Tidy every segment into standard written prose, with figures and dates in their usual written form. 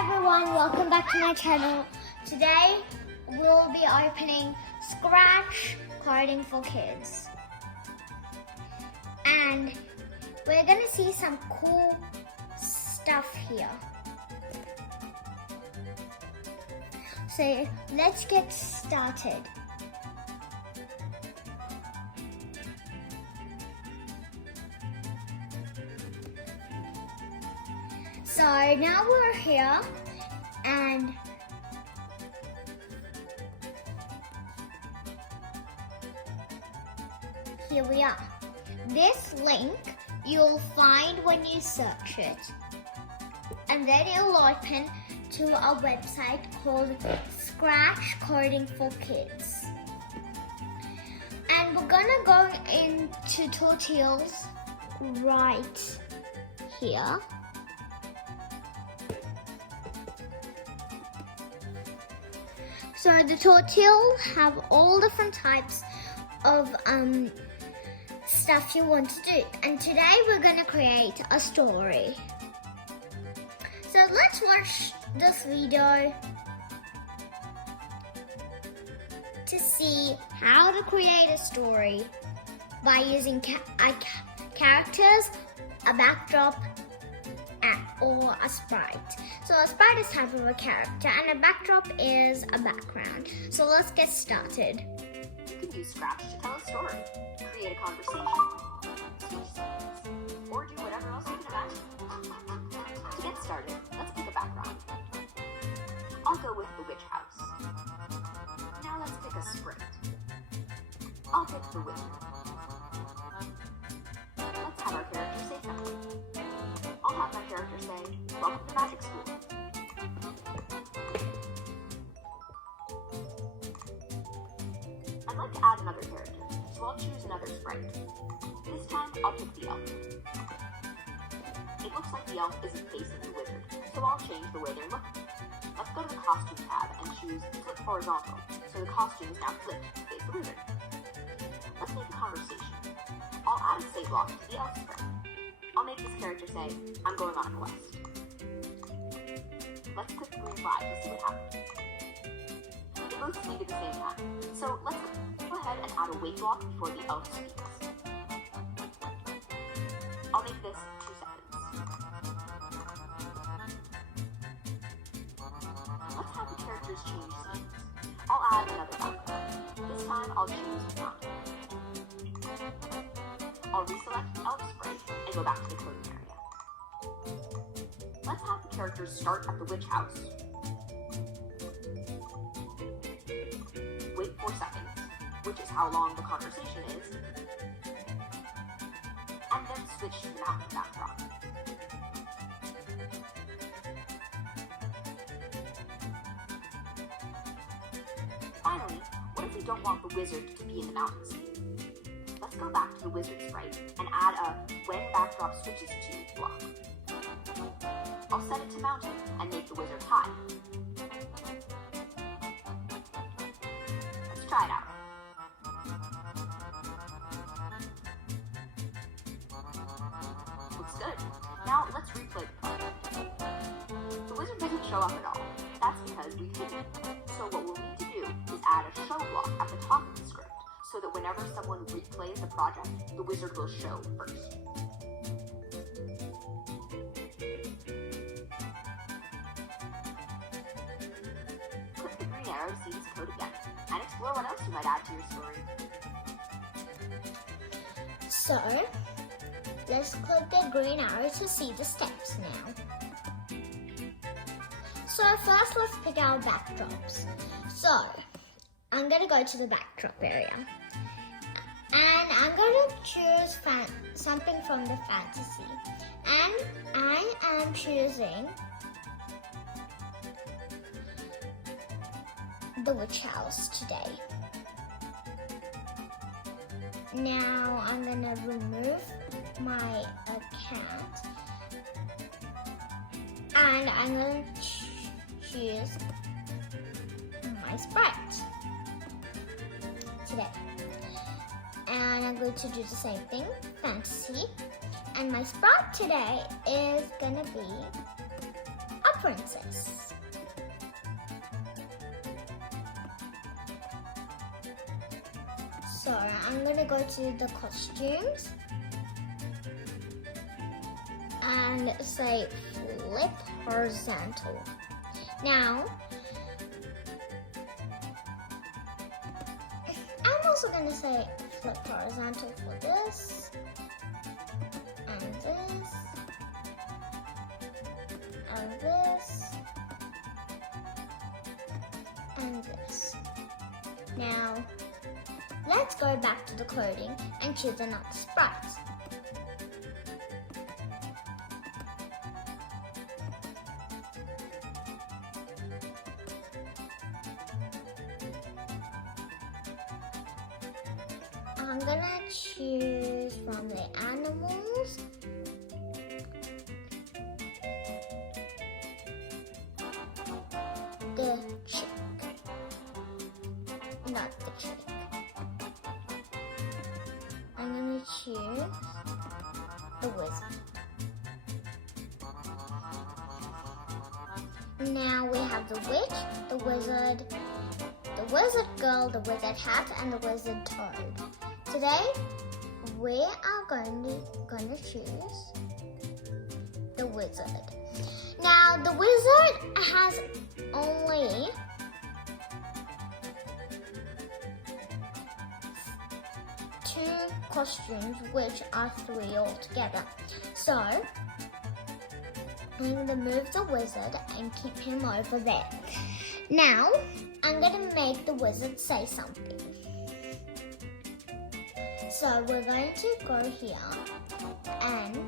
everyone, welcome back to my channel. Today we'll be opening Scratch Carding for Kids. And we're gonna see some cool stuff here. So let's get started. So now we're here and here we are. This link you'll find when you search it, and then it'll open to a website called Scratch Carding for Kids. And we're gonna go into tutorials right here. So the tutorial have all different types of stuff you want to do. And today we're going to create a story. So let's watch this video to see how to create a story by using characters, a backdrop, or a sprite. So a sprite is type of a character and a backdrop is a background. So let's get started. You can use Scratch to tell a story, create a conversation, speech scenes, or do whatever else you can imagine. To get started, let's pick a background. I'll go with the witch house. Now let's pick a sprite. I'll pick the wizard. Let's have our character say something. I'll have my character say, "Welcome to magic school." I'd like to add another character, so I'll choose another sprite. This time, I'll pick the elf. It looks like the elf isn't facing the wizard, so I'll change the way they're looking. Let's go to the costume tab and choose flip horizontal, so the costume is now flipped to face the wizard. Let's make a conversation. I'll add a say block to the elf sprite. I'll make this character say, "I'm going on a quest." Let's click the green flag to see what happens. They both speak at the same time. So let's go ahead and add a wait block before the elf speaks. I'll make this 2 seconds. Let's have the characters change scenes. I'll add another background. This time I'll choose mountain. I'll reselect the elf sprite and go back to the clothing area. Let's have the characters start at the witch house. Wait 4 seconds, which is how long the conversation is, and then switch to the mountain backdrop. Finally, what if we don't want the wizard to be in the mountain scene? Let's go back to the wizard sprite and add a when backdrop switches to block. I'll set it to mountain and make the wizard high. Let's try it out. Looks good. Now let's replay the part. The wizard doesn't show up at all. That's because we've hidden it. So what we'll need to do is add a show block at the top of the script, so that whenever someone replays the project, the wizard will show first. Click the green arrow to see this code again, and explore what else you might add to your story. So let's click the green arrow to see the steps now. So first let's pick our backdrops. So I'm going to go to the backdrop area. And I'm going to choose something from the fantasy. And I am choosing the witch house today. Now I'm going to remove my account. And I'm going to choose my sprite today. And I'm going to do the same thing, fantasy. And my sprite today is gonna be a princess. So I'm gonna go to the costumes and say flip horizontal. Now, I'm also gonna say flip horizontal for this and this and this and this. Now, let's go back to the coding and choose another sprite. I'm gonna choose from the animals. The chick. Not the chick. I'm gonna choose the wizard. Now we have the witch, the wizard girl, the wizard hat, and the wizard toad. Today, we are going to choose the wizard. Now, the wizard has only 2 costumes, which are 3 altogether. So, I'm going to move the wizard and keep him over there. Now, I'm going to make the wizard say something. So we're going to go here and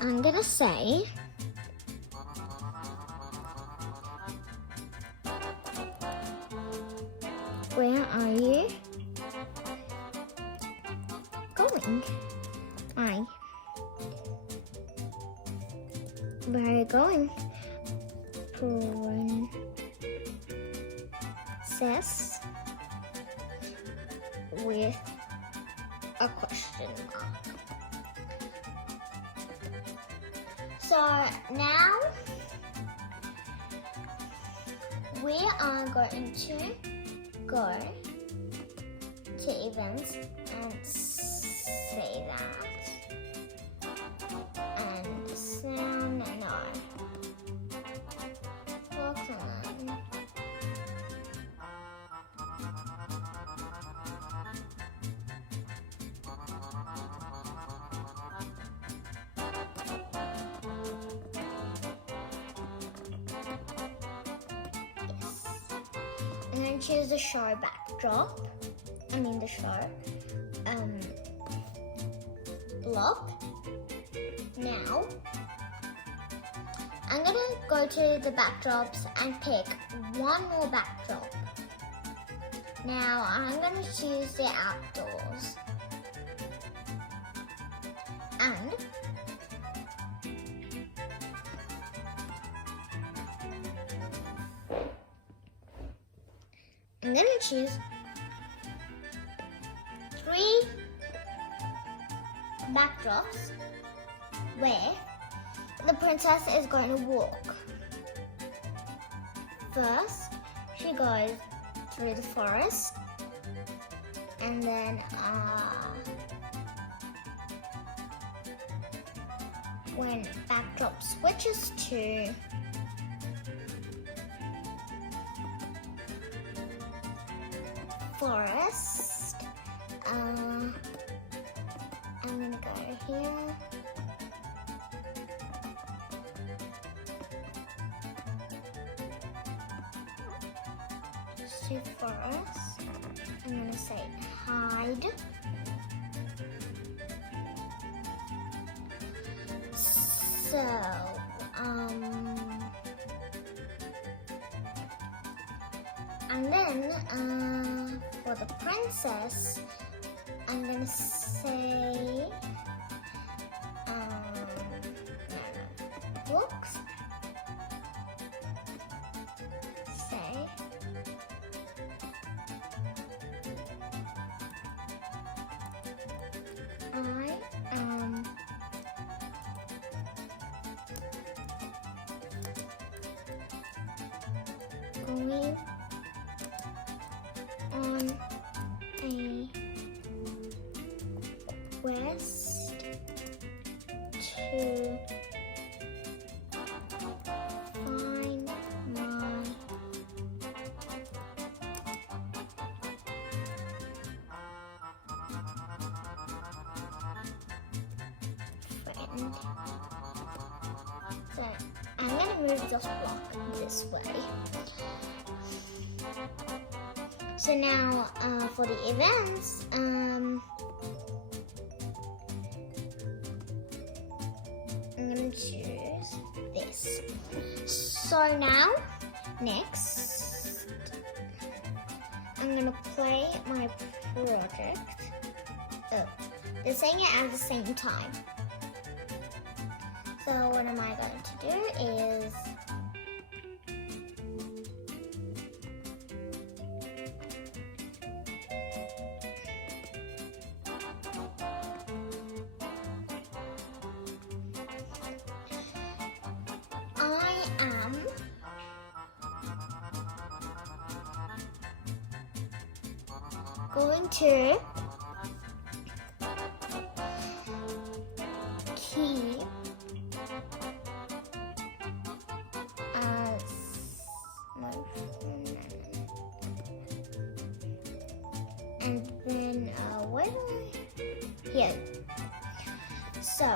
I'm going to say where are you going? Where are you going? Princess with a question mark. So now we are going to go to events and say that and sound no. And then choose the show backdrop. The show block. Now I'm gonna go to the backdrops and pick one more backdrop. Now I'm gonna choose the outdoors. And I'm gonna choose 3 backdrops where the princess is going to walk. First, she goes through the forest, and then when backdrop switches to forest, I'm gonna go here. To forest, I'm gonna say hide. So, and then for the princess, I'm gonna say books. Say going on a quest to find my friend. So I'm gonna move this block this way. So now for the events, I'm gonna choose this. So now, next, I'm gonna play my project. Oh, they're saying it at the same time. So what am I going to do is I am going to keep and then where do I? Here. So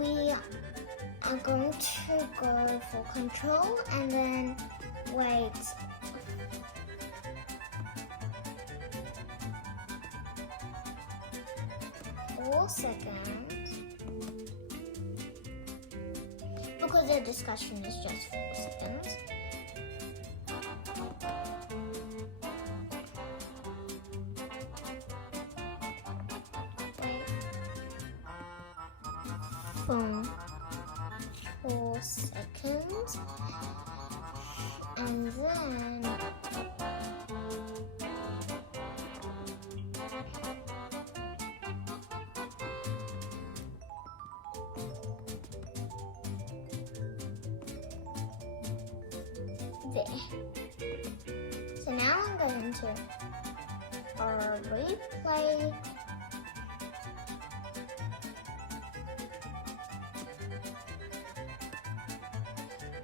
we are going to go for control and then wait. Four seconds. Because the discussion is just 4 seconds. From 4 seconds, and then there. So now I'm going to replay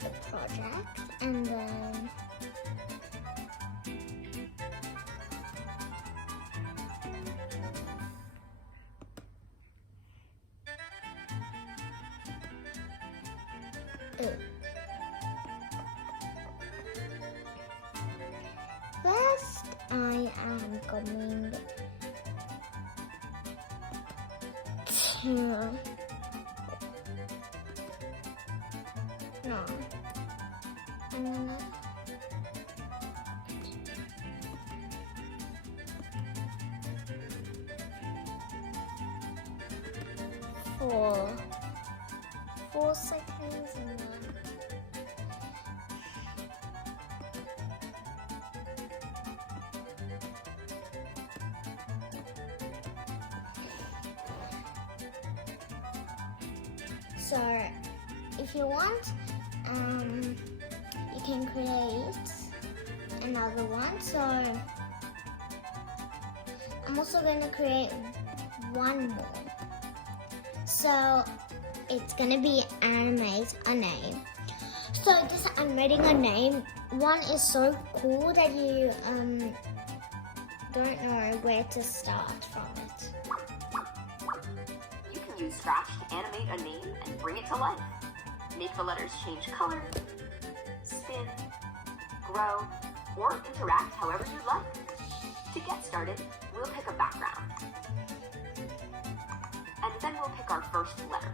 the project, and then first I am going to I'm gonna for 4 seconds and then so if you want you can create another one. So I'm also going to create one more. So it's going to be animate a name. So just animating a name, one is so cool that you don't know where to start from it. You can use Scratch to animate a name and bring it to life. Make the letters change color, spin, grow, or interact however you'd like. To get started, we'll pick a background. And then we'll pick our first letter.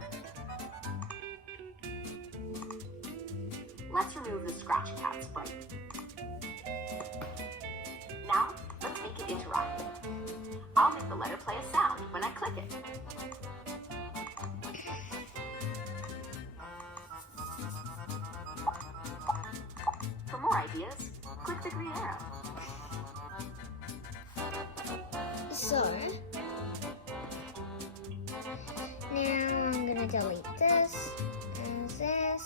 Let's remove the Scratch Cat sprite. Now, let's make it interactive. I'll make the letter play a sound when I click it. For more ideas, click the green arrow. So delete this and this.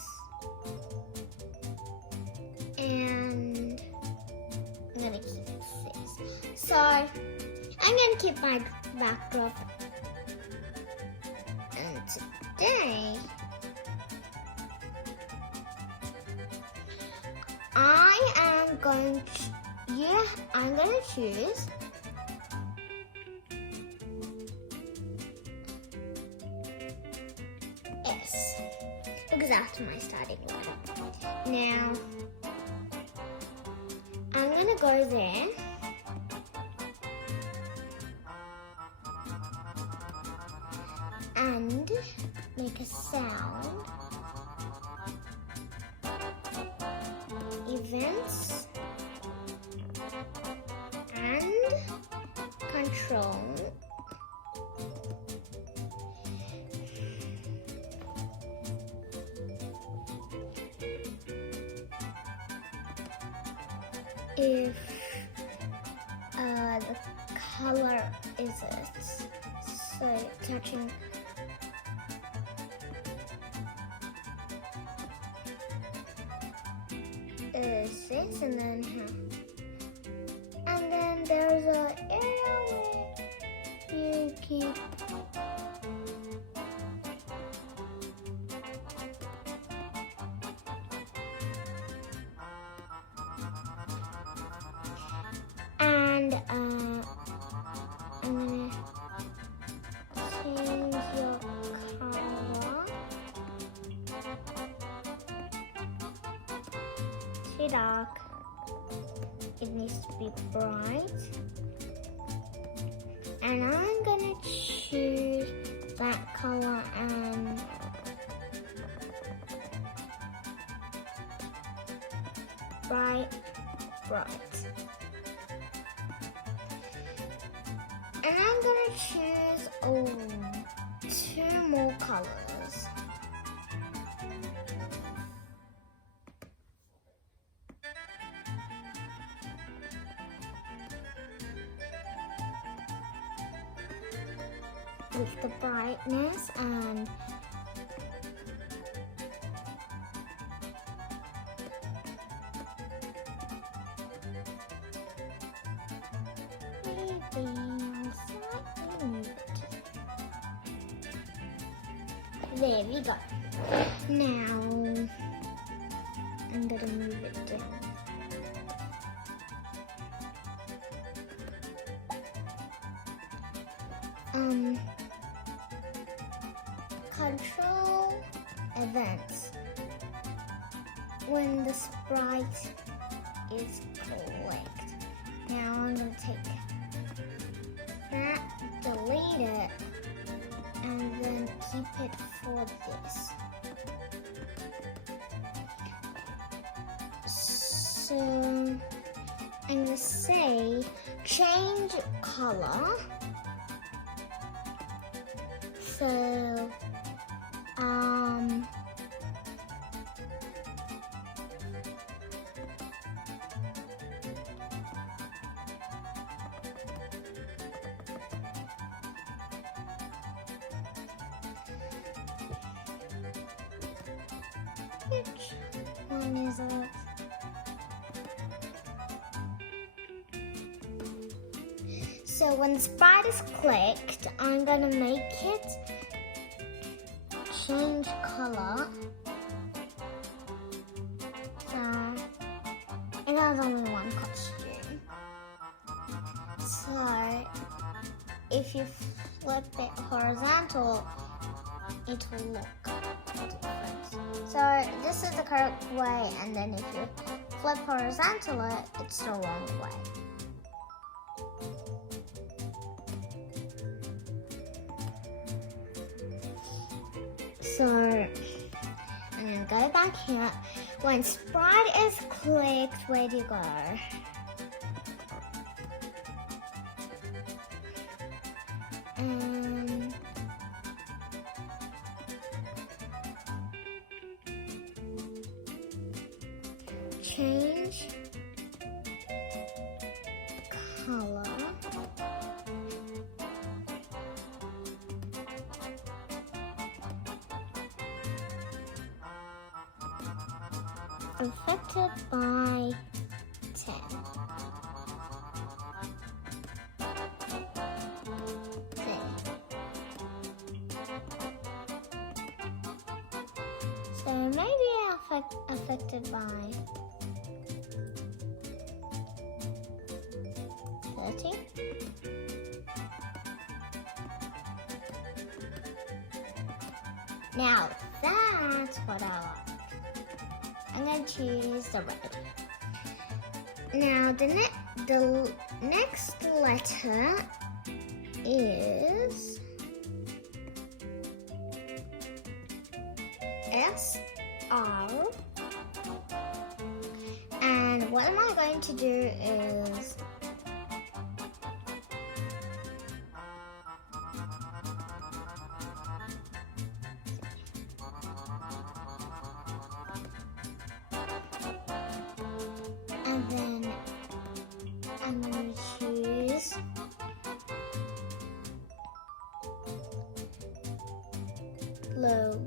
And I'm gonna keep this. So I'm gonna keep my backdrop. And today I'm going to choose S because that's my starting letter. Now I'm gonna go there and make a sound. Events and control. If the color is it, so touching is this, and then there's an area where you keep and I'm gonna change your color to dark. It needs to be bright. And I'm gonna choose that color and bright. And I'm gonna choose 2 more colors. With the brightness and there we go. Now I'm gonna move it down. Control events. When the sprite is clicked. Now I'm gonna take that, delete it, and then keep it for this. So I'm gonna say change color. So which one is it? So when the sprite is clicked, I'm gonna make it change color. So it has only one costume. So if you flip it horizontal, it will look different. So this is the correct way, and then if you flip horizontal, it's the wrong way. So I'm gonna go back here. When sprite is clicked, where do you go? Change color. affected by 10. So maybe affected by 30. Now that's what I like. I'm going to choose the red. Now the next letter is S-R. And what am I going to do is and then I'm going to choose low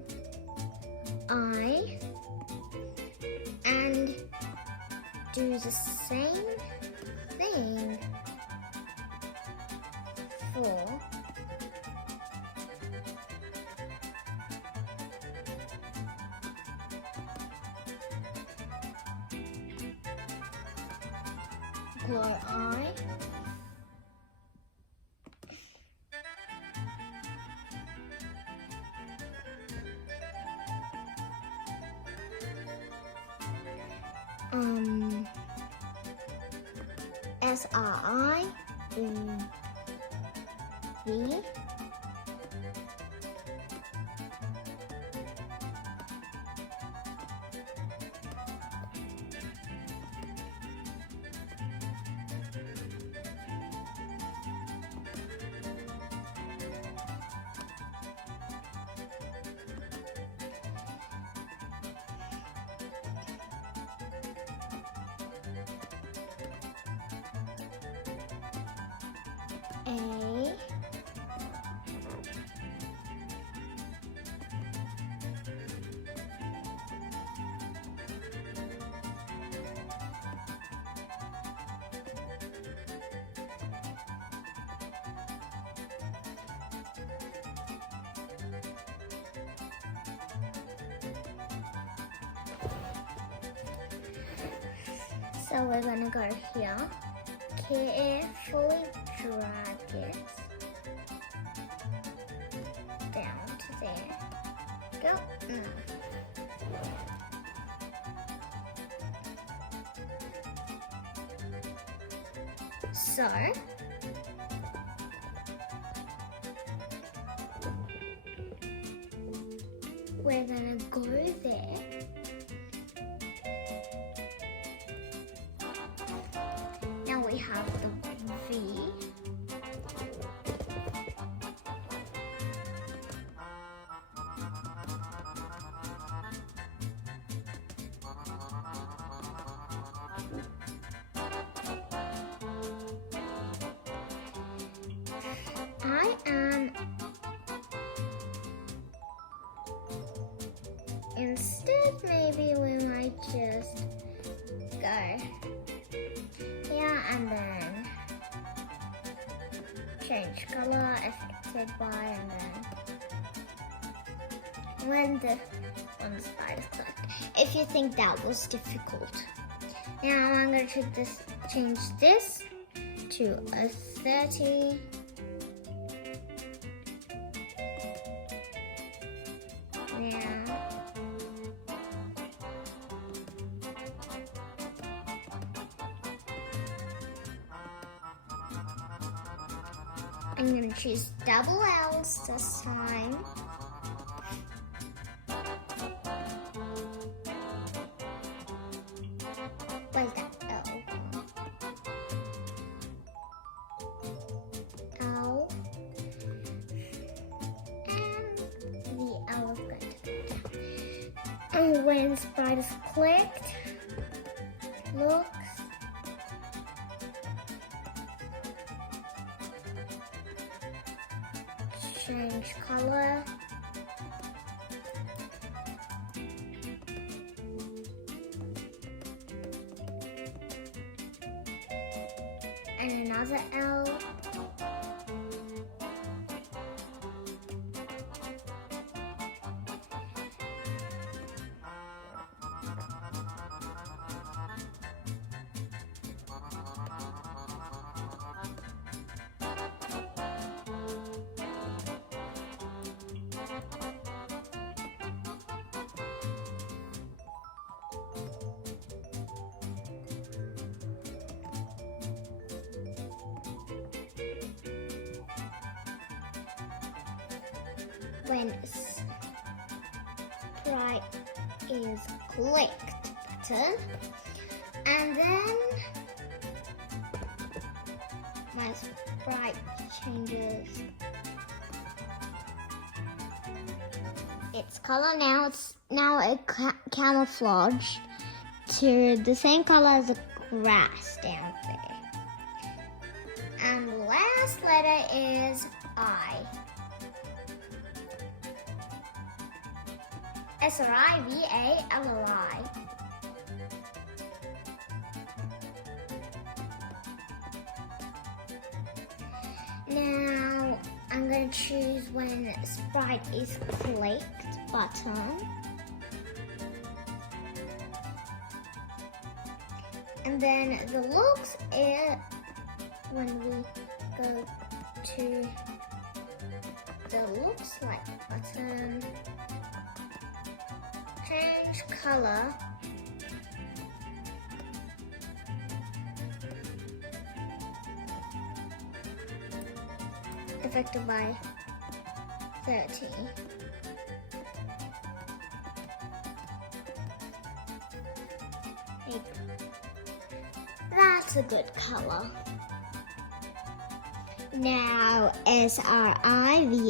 I and do the same thing for low I. SRI in V. A. So we're gonna go here, carefully drag it down to there. Go. So we're gonna go there. Now we have the V. I am instead maybe we might just go here and then change color affected by and then when the spider click. If you think that was difficult. Now I'm going to change this to a 30. Now I'm going to choose double L's this time. Where's that L? L. And the L is going to go down. And when spiders clicked, looks change color. another L. When sprite is clicked button, and then my sprite changes its color. Now it's camouflaged to the same color as the grass down there. And the last letter is I. SRIVALLI. Now I'm going to choose when sprite is clicked button. And then the looks is when we go to the looks like button. Change color. Affected by 30. That's a good color. Now SRIVALLI.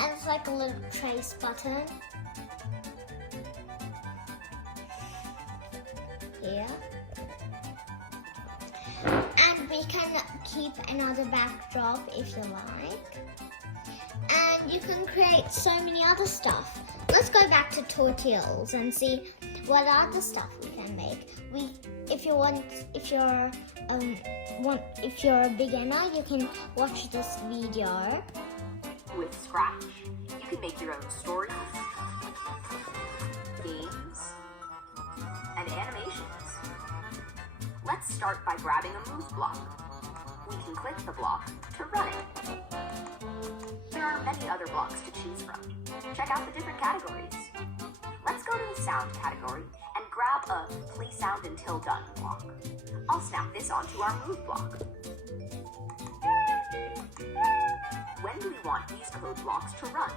And it's like a little trace button. Here. And we can keep another backdrop if you like. And you can create so many other stuff. Let's go back to tutorials and see what other stuff we can make. If you're a beginner, you can watch this video. With Scratch, you can make your own stories, games, and animations. Let's start by grabbing a move block. We can click the block to run it. There are many other blocks to choose from. Check out the different categories. Let's go to the sound category and grab a play sound until done block. I'll snap this onto our move block. When do we want these code blocks to run?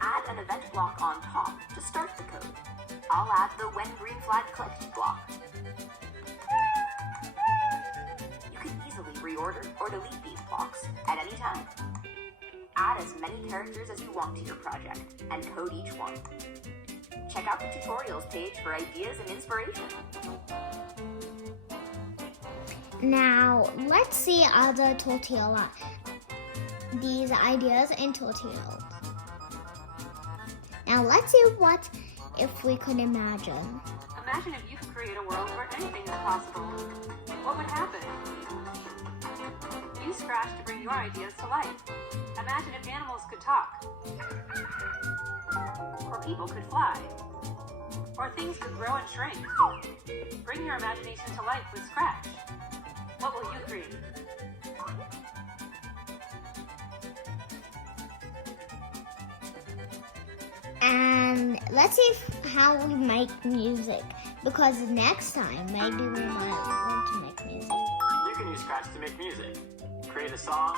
Add an event block on top to start the code. I'll add the when green flag clicked block. You can easily reorder or delete these blocks at any time. Add as many characters as you want to your project and code each one. Check out the tutorials page for ideas and inspiration. Now, let's see other these ideas in tutorials. Now, let's see what if we could imagine. Imagine if you could create a world where anything is possible. What would happen? Use Scratch to bring your ideas to life. Imagine if animals could talk. Or people could fly. Or things could grow and shrink. Bring your imagination to life with Scratch. What will you create? And let's see how we make music, because next time maybe we might want to make music. You can use Scratch to make music. Create a song,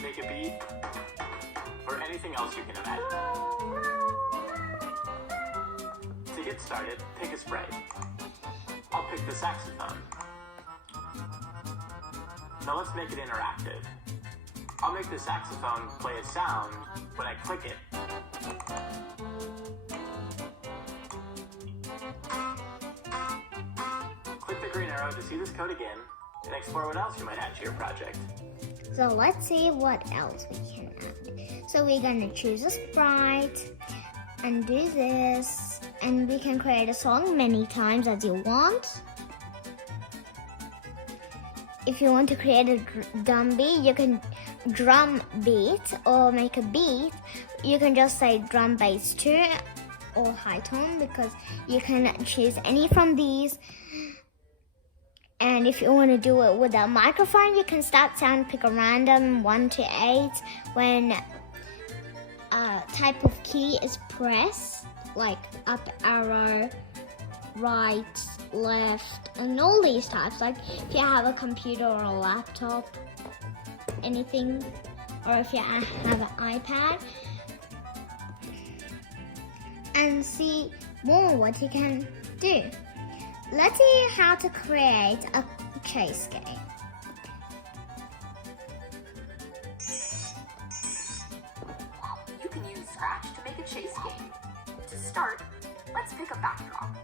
make a beat, or anything else you can imagine. To get started, pick a sprite. I'll pick the saxophone. Now let's make it interactive. I'll make the saxophone play a sound when I click it. Click the green arrow to see this code again and explore what else you might add to your project. So let's see what else we can add. So we're going to choose a sprite and do this, and we can create a song many times as you want. if you want to create a drum beat, you can drum beat or make a beat. You can just say drum bass 2 or high tone because you can choose any from these. And if you want to do it with a microphone, you can start sound, pick a random 1 to 8 when a type of key is pressed, like up arrow, right, left, and all these types. Like if you have a computer or a laptop, anything, or if you have an iPad, and see more what you can do. Let's see how to create a chase game. You can use Scratch to make a chase game. To start, let's pick a backdrop.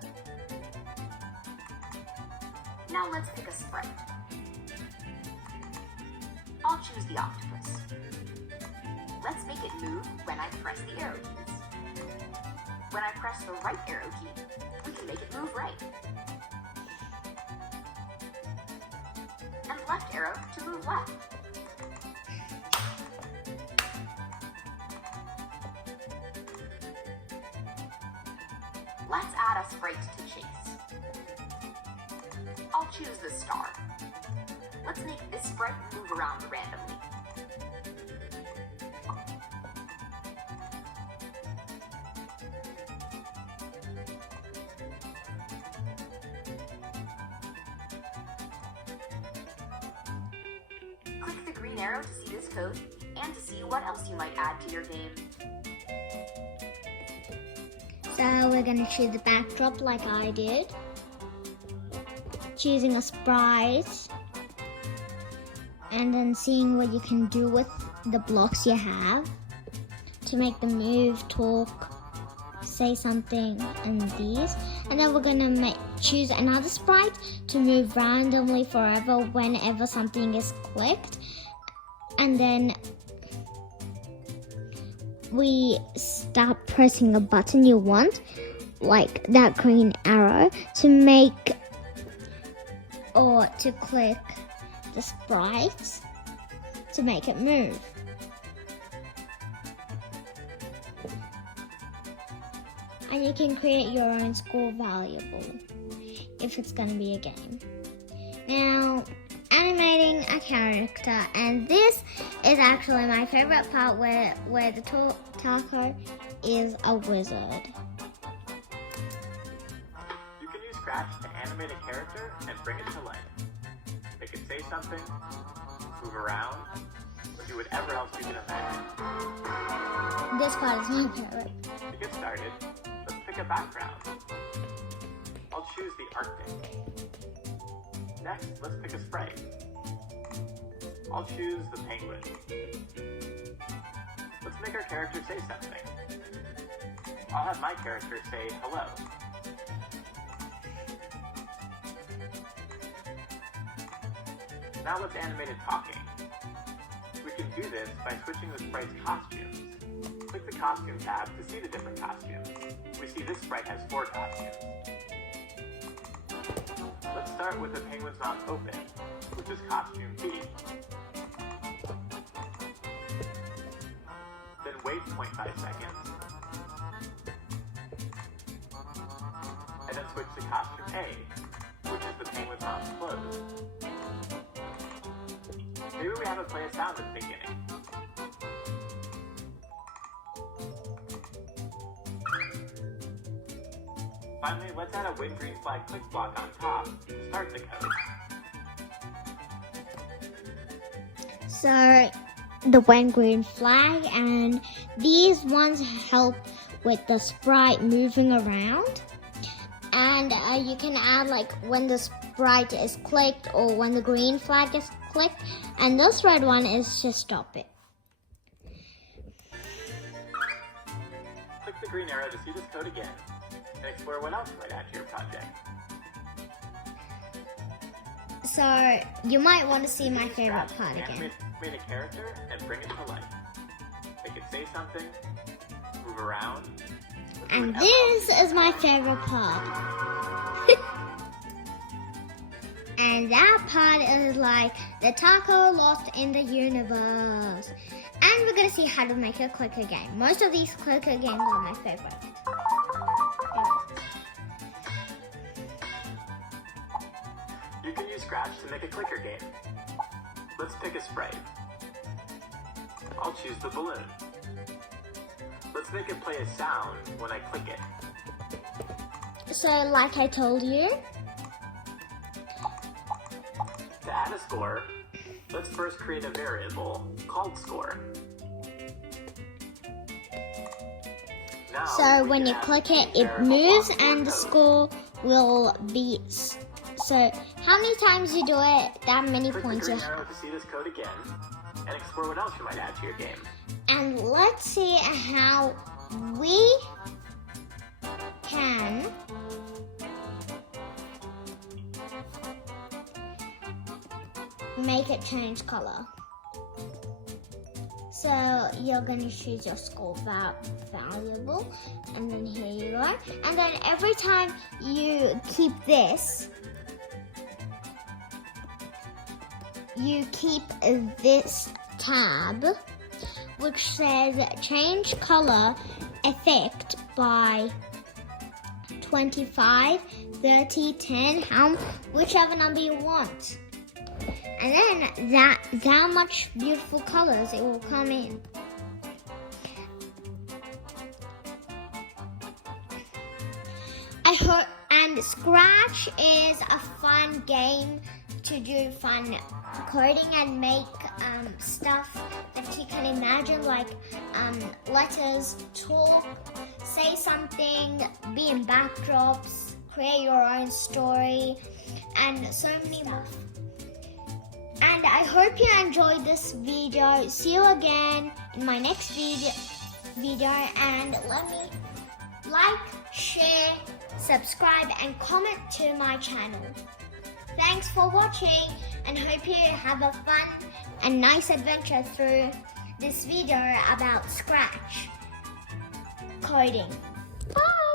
Now let's pick a sprite. I'll choose the octopus. Let's make it move when I press the arrow keys. When I press the right arrow key, we can make it move right. And left arrow to move left. Let's add a sprite to chase. I'll choose the star. Let's make this sprite move around randomly. Click the green arrow to see this code and to see what else you might add to your game. So we're going to choose the backdrop like I did. Choosing a sprite. And then seeing what you can do with the blocks you have to make them move, talk, say something, and these. And then we're going to choose another sprite to move randomly forever whenever something is clicked. And then we start pressing a button you want, like that green arrow, to make or to click the sprite to make it move. And you can create your own score variable if it's going to be a game. Now, animating a character, and this is actually my favorite part where the taco is a wizard. You can use Scratch to animate a character and bring it to life. They can say something, move around, or do whatever else you can imagine. This part is my favorite. To get started, let's pick a background. I'll choose the Arctic. Next, let's pick a sprite. I'll choose the penguin. Let's make our character say something. I'll have my character say hello. Now let's animate it talking. We can do this by switching the sprite's costumes. Click the costume tab to see the different costumes. We see this sprite has 4 costumes. Let's start with the penguin's mouth open, which is costume B. Then wait 0.5 seconds. And then switch to costume A, which is the penguin's mouth closed. Maybe we have it play a sound at the beginning. Finally, let's add a win green flag click block on top to start the code. So the when green flag, and these ones help with the sprite moving around. And you can add like when the sprite is clicked or when the green flag is clicked, and this red one is to stop it. Click the green arrow to see this code again and explore what else you might add to your project. So you might want to see my Use favorite Scratch part to again. animate a character and bring it to life. They can say something, move around. or do And whatever this else is my favorite part. And that part is like the taco lost in the universe. And we're gonna see how to make a clicker game. Most of these clicker games are my favorite. You can use Scratch to make a clicker game. Let's pick a sprite. I'll choose the balloon. Let's make it play a sound when I click it. So like I told you, To add a score, let's first create a variable called score. Now, so we when can you add click it, the it variable moves on and the code. score will be. So how many times you do it, that many Click points the you green have. arrow to see this code again, and explore what else you might add to your game. And let's see how we can make it change color. So you're going to choose your score variable, and then here you go. And then every time you keep this, you keep this tab which says change color effect by 25, 30, 10, whichever number you want. And then that much beautiful colors it will come in. I hope, and Scratch is a fun game to do fun coding and make stuff that you can imagine, like letters, talk, say something, be in backdrops, create your own story, and so many more. And I hope you enjoyed this video. See you again in my next video, and let me like, share, subscribe, and comment to my channel. Thanks for watching, and hope you have a fun and nice adventure through this video about Scratch coding. Bye!